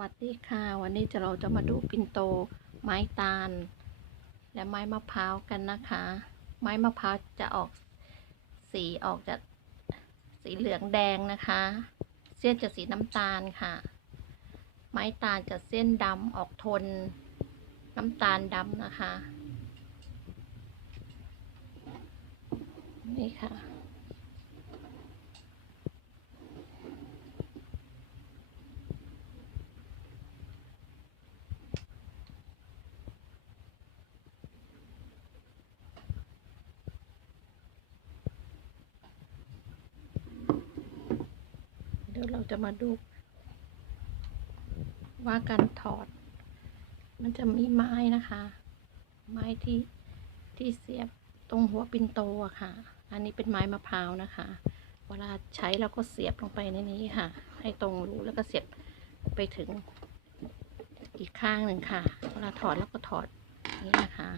วัสดีค่ะ วันนี้จะเราจะมาดูปินโต ไม้ตาล และไม้มะพร้าวกันนะคะ ไม้มะพร้าวจะออกสีออกจากสีเหลืองแดงนะคะ เส้นจะสีน้ำตาลค่ะ ไม้ตาลจะเส้นดำออกทน น้ำตาลดำนะคะ นี่ค่ะ เดี๋ยวเราจะมาดูว่าการถอด มันจะมีไม้นะคะ ไม้ที่ที่เสียบตรงหัวปินโตอะค่ะ อันนี้เป็นไม้มะพร้าวนะคะ เวลาใช้เราก็เสียบลงไปในนี้ค่ะ ให้ตรงรูแล้วก็เสียบไปถึงอีกข้างหนึ่งค่ะ เวลาถอดแล้วก็ถอดนี้นะคะ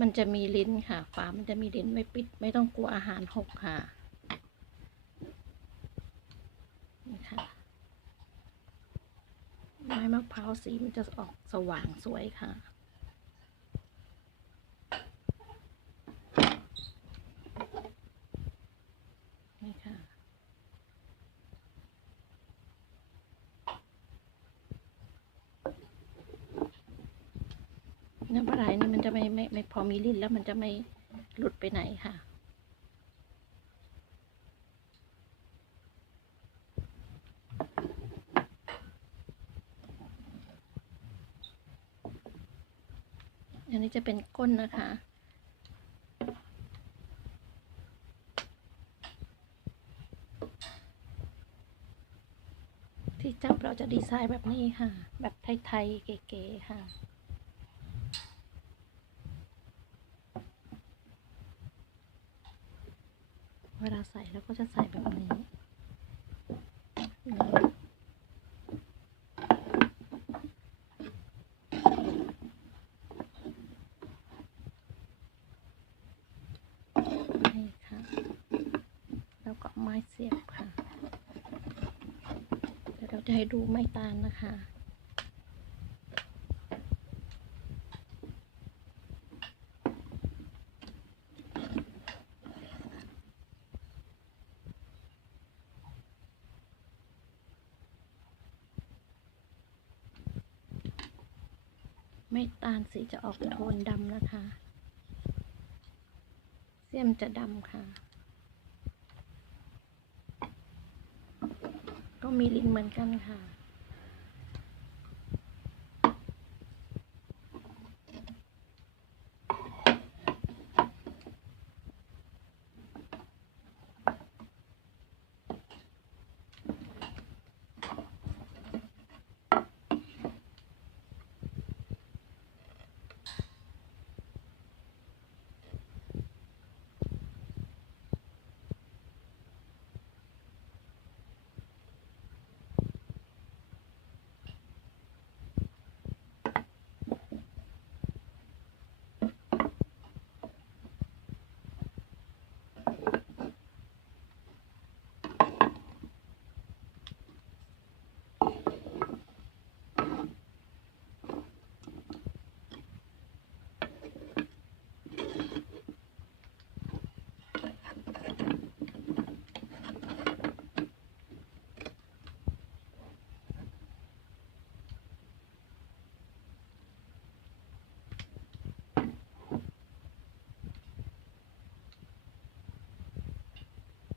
มันจะมีลิ้นค่ะฝามันจะมีลิ้นไม่ปิด ไม่ต้องกลัวอาหารหกค่ะนี่ค่ะไม้มะพร้าวสีมันจะออกสว่างสวยค่ะ นี่ค่ะ น้ำปลาไหลนี่มันจะไม่ไม่ไม่พอมีลิ้นแล้วมันจะไม่หลุดไปไหนค่ะ อันนี้จะเป็นก้นนะคะที่จับเราจะดีไซน์แบบนี้ค่ะ แบบไทย ๆ เก๋ ๆ ค่ะ วลาใส่เราก็จะใส่แบบนี้นี่นี่ค่ะ แล้วก็ไม้เสียบค่ะ เดี๋ยวเราจะให้ดูไม้ตาลนะคะ ไม่ตาลสีจะออกโทนดำนะคะ เสียมจะดำค่ะ ก็มีลิ้นเหมือนกันค่ะ